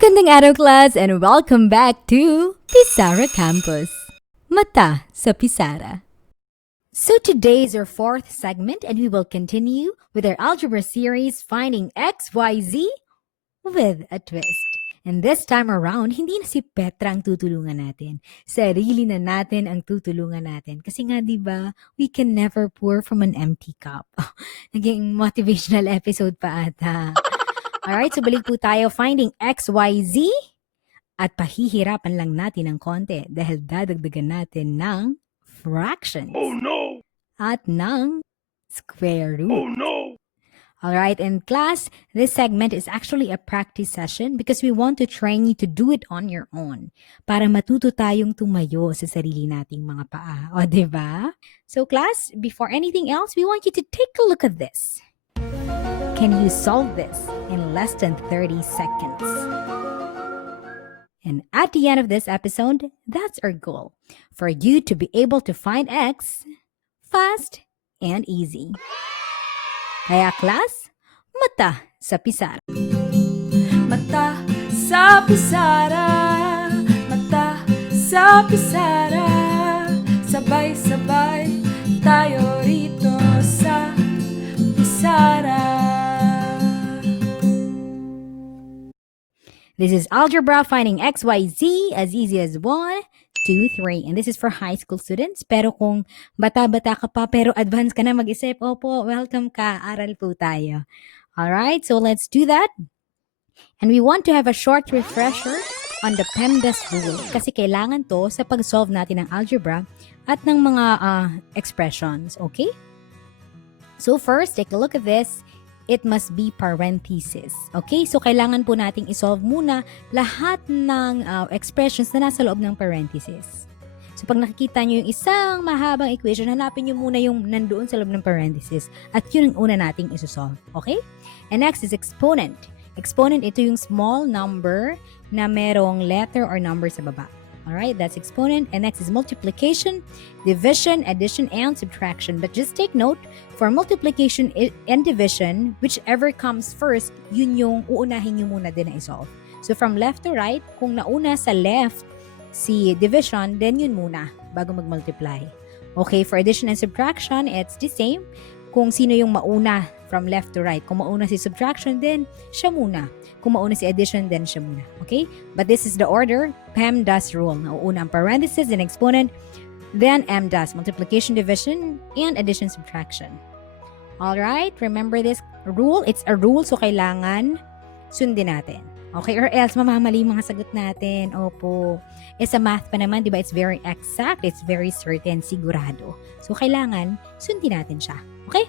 Magandang araw class and welcome back to Pizarra Campus. Mata sa Pizarra. So today is our fourth segment and we will continue with our algebra series finding x, y, z with a twist. And this time around, hindi na si Petra ang tutulungan natin. Sarili na natin ang tutulungan natin. Kasi nga, di ba, we can never pour from an empty cup. Naging motivational episode pa ata. Alright, so balik po tayo finding x, y, z. At pahihirapan lang natin ng konti dahil dadagdagan natin ng fractions. Oh no! At ng square root. Oh no! Alright, in class, this segment is actually a practice session because we want to train you to do it on your own para matuto tayong tumayo sa sarili nating mga paa. O, diba? So class, before anything else, we want you to take a look at this. Can you solve this in less than 30 seconds? And at the end of this episode, that's our goal, for you to be able to find x fast and easy. Kaya class, mata sa Pizarra. Mata sa Pizarra, mata sa Pizarra, sabay-sabay tayo rito sa Pizarra. This is Algebra finding x, y, z as easy as 1, 2, 3. And this is for high school students. Pero kung bata-bata ka pa pero advanced ka na mag-isip, opo, welcome ka. Aral po tayo. Alright, so let's do that. And we want to have a short refresher on the PEMDAS rule kasi kailangan to sa pag-solve natin ng algebra at ng mga expressions, okay? So first, take a look at this. It must be parenthesis. Okay? So, kailangan po nating isolve muna lahat ng expressions na nasa loob ng parenthesis. So, pag nakikita nyo yung isang mahabang equation, hanapin nyo muna yung nandoon sa loob ng parenthesis at yun ang una nating isosolve. Okay? And next is exponent. Exponent, ito yung small number na merong letter or number sa baba. Alright, that's exponent. And next is multiplication, division, addition, and subtraction. But just take note, for multiplication and division, whichever comes first, yun yung uunahin nyo muna din na isolve. So from left to right, kung nauna sa left si division, then yun muna bago mag-multiply. Okay, for addition and subtraction, it's the same. Kung sino yung mauna from left to right. Kung mauna si subtraction, then siya muna. Kung mauna si addition, then siya muna. Okay? But this is the order, PEMDAS rule. Nauuna ang parenthesis, then exponent, then MDAS, multiplication, division, and addition, subtraction. Alright? Remember this rule? It's a rule, so kailangan sundin natin. Okay? Or else, mamamali mga sagot natin. Opo. Sa math pa naman, di ba? It's very exact. It's very certain, sigurado. So, kailangan sundin natin siya. Okay?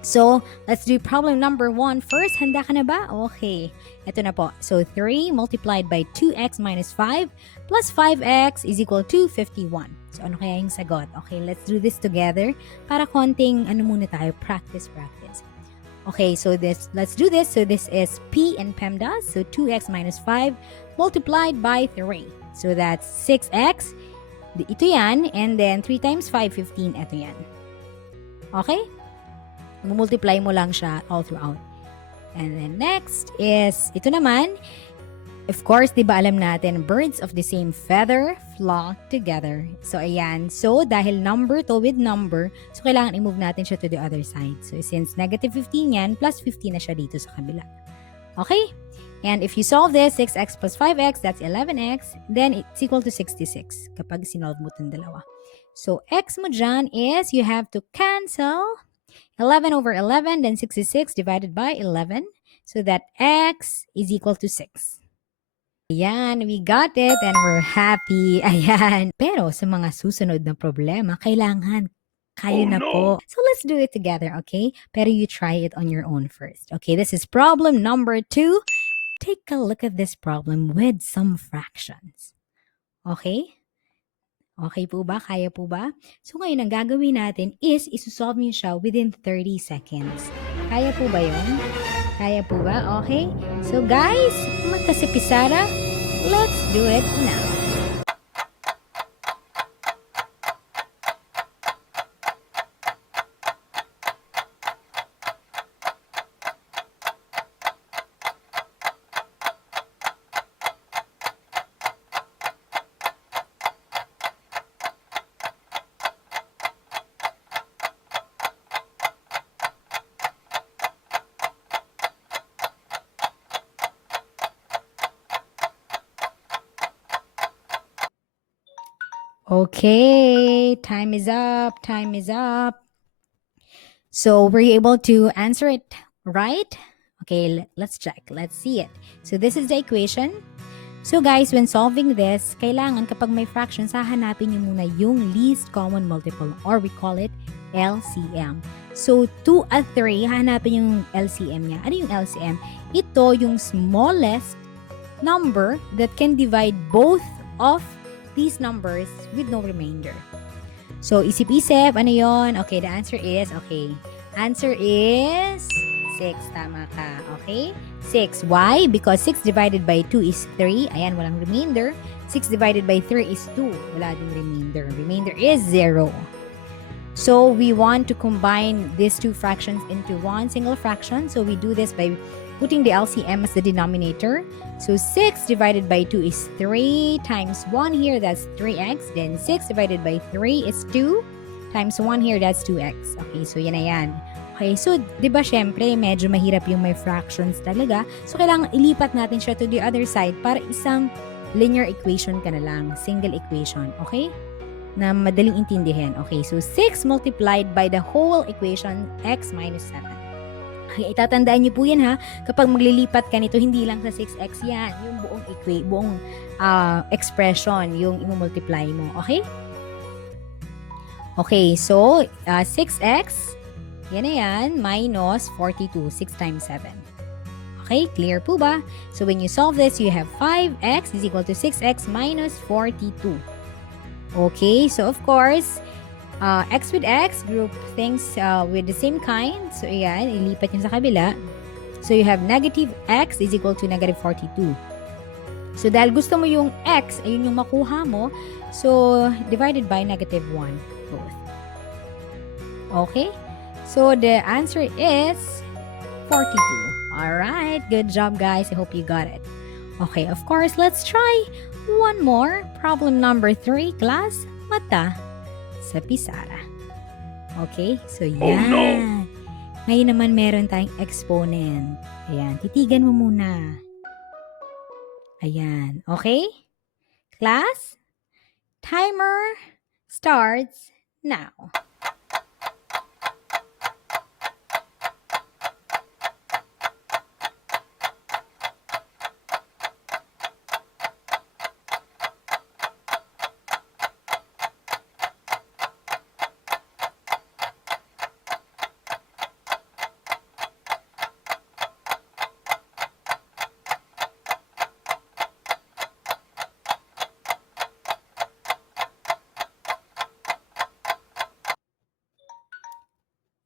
So, let's do problem number 1 first. Handa ka na ba? Okay. Ito na po. So, 3 multiplied by 2x minus 5 plus 5x is equal to 51. So, ano kaya yung sagot? Okay, let's do this together para konting, muna tayo, practice. Okay, so let's do this. So, this is P in PEMDAS. So, 2x minus 5 multiplied by 3. So, that's 6x. Ito yan. And then, 3 times 5, 15. Ito yan. Okay? Multiply mo lang siya all throughout. And then next is, ito naman, of course, di ba alam natin, birds of the same feather flock together. So, ayan. So, dahil number to with number, so kailangan i-move natin siya to the other side. So, since negative 15 yan, plus 15 na siya dito sa kabila. Okay? And if you solve this, 6x plus 5x, that's 11x, then it's equal to 66 kapag sinolve mo itong dalawa. So, x mo dyan is, you have to cancel 11 over 11, then 66 divided by 11. So that x is equal to 6. Ayan, we got it and we're happy. Ayan. Pero sa mga susunod na problema, kailangan kayo na po. So let's do it together, okay? Pero you try it on your own first. Okay, this is problem number 2. Take a look at this problem with some fractions. Okay? Okay po ba? Kaya po ba? So ngayon, ang gagawin natin is isusolve niyo siya within 30 seconds. Kaya po ba yun? Kaya po ba? Okay? So guys, mata sa Pizarra, let's do it now. Okay, time is up. Time is up. So were you able to answer it right? Okay, let's check. Let's see it. So this is the equation. So guys, when solving this, kailangan kapag may fractions, hahanapin nyo muna yung least common multiple or we call it LCM. So 2 at 3, hahanapin yung LCM niya. Ano yung LCM? Ito yung smallest number that can divide both of these numbers with no remainder. So, isip-isip, ano yon? Okay, the answer is, answer is 6. Tama ka, okay? 6. Why? Because 6 divided by 2 is 3. Ayan, walang remainder. 6 divided by 3 is 2. Wala ding remainder. Remainder is 0. So, we want to combine these two fractions into one single fraction. So, we do this by putting the LCM as the denominator. So 6 divided by 2 is 3 times 1 here, that's 3x. Then 6 divided by 3 is 2 times 1 here, that's 2x. Okay, so yan na yan. Okay, so di ba syempre medyo mahirap yung may fractions talaga. So kailangan ilipat natin siya to the other side para isang linear equation ka na lang. Single equation, okay? Na madaling intindihin. Okay, so 6 multiplied by the whole equation, x minus 7. Okay, itatandaan niyo po yan ha. Kapag maglilipat ka nito, hindi lang sa 6x yan. Yung buong expression, yung i-multiply mo. Okay? Okay, so 6x, yan na yan, minus 42. 6 times 7. Okay, clear po ba? So when you solve this, you have 5x is equal to 6x minus 42. Okay, so of course, x with x, group things with the same kind. So, ayan, ilipat nyo sa kabila. So, you have negative x is equal to negative 42. So, dahil gusto mo yung x, ayun yung makuha mo. So, divided by negative 1, both. Okay? So, the answer is 42. Alright, good job guys. I hope you got it. Okay, of course, let's try one more. Problem number 3, class, mata sa pisara. Okay? So, yan. Oh, no. Ngayon naman meron tayong exponent. Ayan. Titigan mo muna. Ayan. Okay? Class, timer starts now.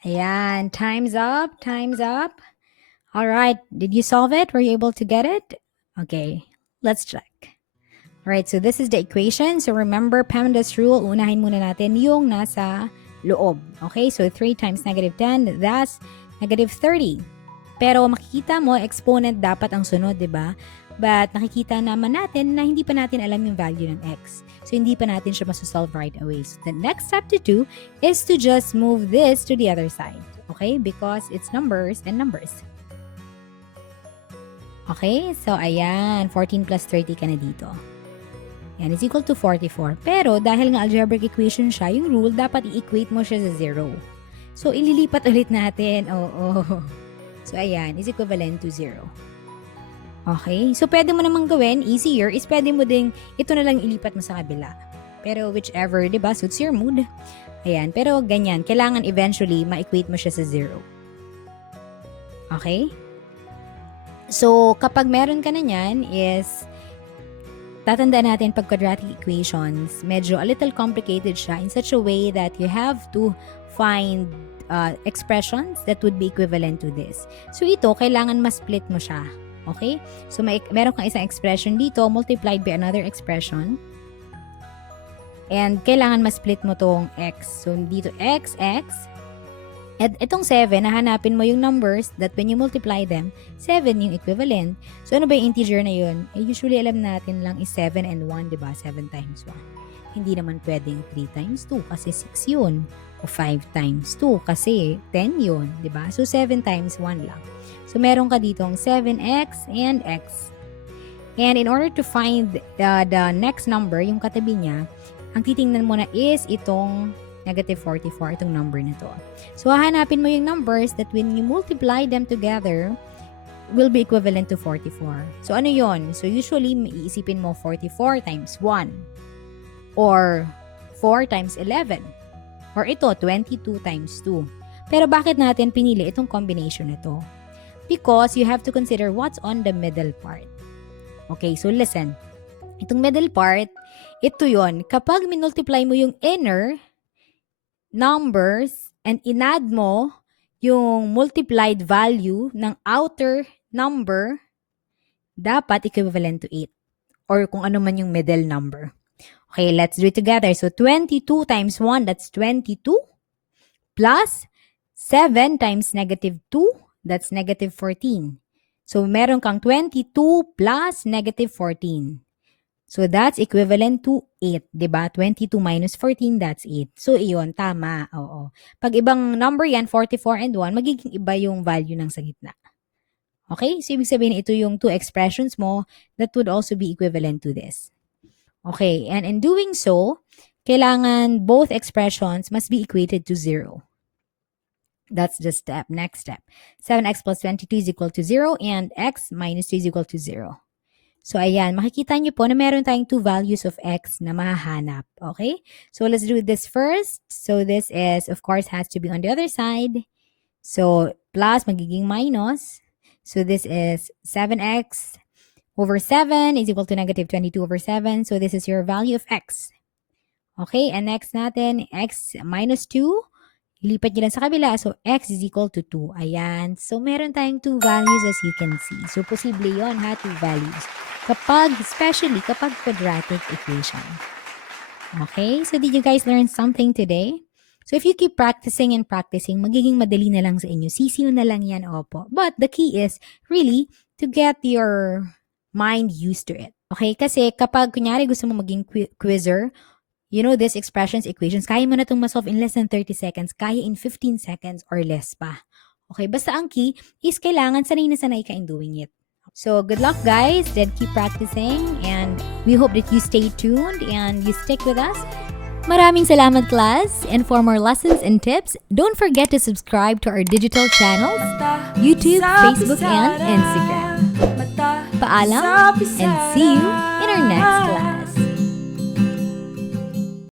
Ayan, time's up, time's up. All right, did you solve it? Were you able to get it? Okay, let's check. All right, so this is the equation. So remember, pemdas rule, unahin muna natin yung nasa loob. Okay, so 3 times negative 10, that's negative 30. Pero makikita mo, exponent dapat ang sunod, di ba? But nakikita naman natin na hindi pa natin alam yung value ng x. So, hindi pa natin siya masosolve right away. So, the next step to do is to just move this to the other side. Okay? Because it's numbers and numbers. Okay? So, ayan. 14 plus 30 ka na dito. Yan is equal to 44. Pero, dahil nga algebraic equation siya, yung rule, dapat i-equate mo siya sa 0. So, ililipat ulit natin. Oo. So, ayan. Is equivalent to 0. Okay? So, pwede mo namang gawin, easier, is pwede mo ding, ito na lang ilipat mo sa kabila. Pero whichever, di ba, suits your mood. Ayan. Pero ganyan, kailangan eventually, ma-equate mo siya sa 0. Okay? So, kapag meron ka na yan, is, tatandaan natin pag quadratic equations, medyo a little complicated siya in such a way that you have to find expressions that would be equivalent to this. So, ito, kailangan ma-split mo siya. Okay? So, meron kang isang expression dito multiplied by another expression. And kailangan ma-split mo tong x. So, dito x, x. At itong 7, nahanapin mo yung numbers that when you multiply them, 7 yung equivalent. So, ano ba yung integer na yun? Usually, alam natin lang is 7 and 1, di ba? 7 times 1. Hindi naman pwedeng 3 times 2 kasi 6 yun. O 5 times 2 kasi 10 yun, di ba? So, 7 times 1 lang. So, meron ka ditong 7x and x. And in order to find the next number, yung katabi niya, ang titingnan mo na is itong negative 44, itong number na to. So, hahanapin mo yung numbers that when you multiply them together, will be equivalent to 44. So, ano yon? So, usually, iisipin mo 44 times 1 or 4 times 11 or ito, 22 times 2. Pero bakit natin pinili itong combination nito? Because you have to consider what's on the middle part. Okay, so listen. Itong middle part, ito yon. Kapag minultiply mo yung inner numbers and inad mo yung multiplied value ng outer number, dapat equivalent to 8. Or kung ano man yung middle number. Okay, let's do it together. So, 22 times 1, that's 22. Plus 7 times negative 2, that's negative 14. So, meron kang 22 plus negative 14. So, that's equivalent to 8, diba? 22 minus 14, that's 8. So, iyon, tama. Oo. Pag ibang number yan, 44 and 1, magiging iba yung value ng sa gitna. Okay? So, ibig sabihin, ito yung two expressions mo that would also be equivalent to this. Okay, and in doing so, kailangan both expressions must be equated to 0. That's the next step. 7x plus 22 is equal to 0 and x minus 2 is equal to 0. So, ayan, makikita nyo po na meron tayong two values of x na mahahanap. Okay? So, let's do this first. So, this is, of course, has to be on the other side. So, plus magiging minus. So, this is 7x over 7 is equal to negative 22 over 7. So, this is your value of x. Okay, and next natin, x minus 2. Ilipat nyo lang sa kabila. So, x is equal to 2. Ayan. So, meron tayong two values as you can see. So, posible yon ha, two values. Especially kapag quadratic equation. Okay, so did you guys learn something today? So, if you keep practicing and practicing, magiging madali na lang sa inyo. Sisiyo na lang yan, opo. But the key is really to get your mind used to it. Okay, kasi kapag kunyari gusto mo maging quizzer, you know, these expressions, equations, kaya mo na itong masolve in less than 30 seconds, kaya in 15 seconds or less pa. Okay, basta ang key is kailangan sanay na sanay ka in doing it. So, good luck guys, then keep practicing and we hope that you stay tuned and you stick with us. Maraming salamat class, and for more lessons and tips, don't forget to subscribe to our digital channels, YouTube, Facebook, and Instagram. Paalam, and see you in our next class.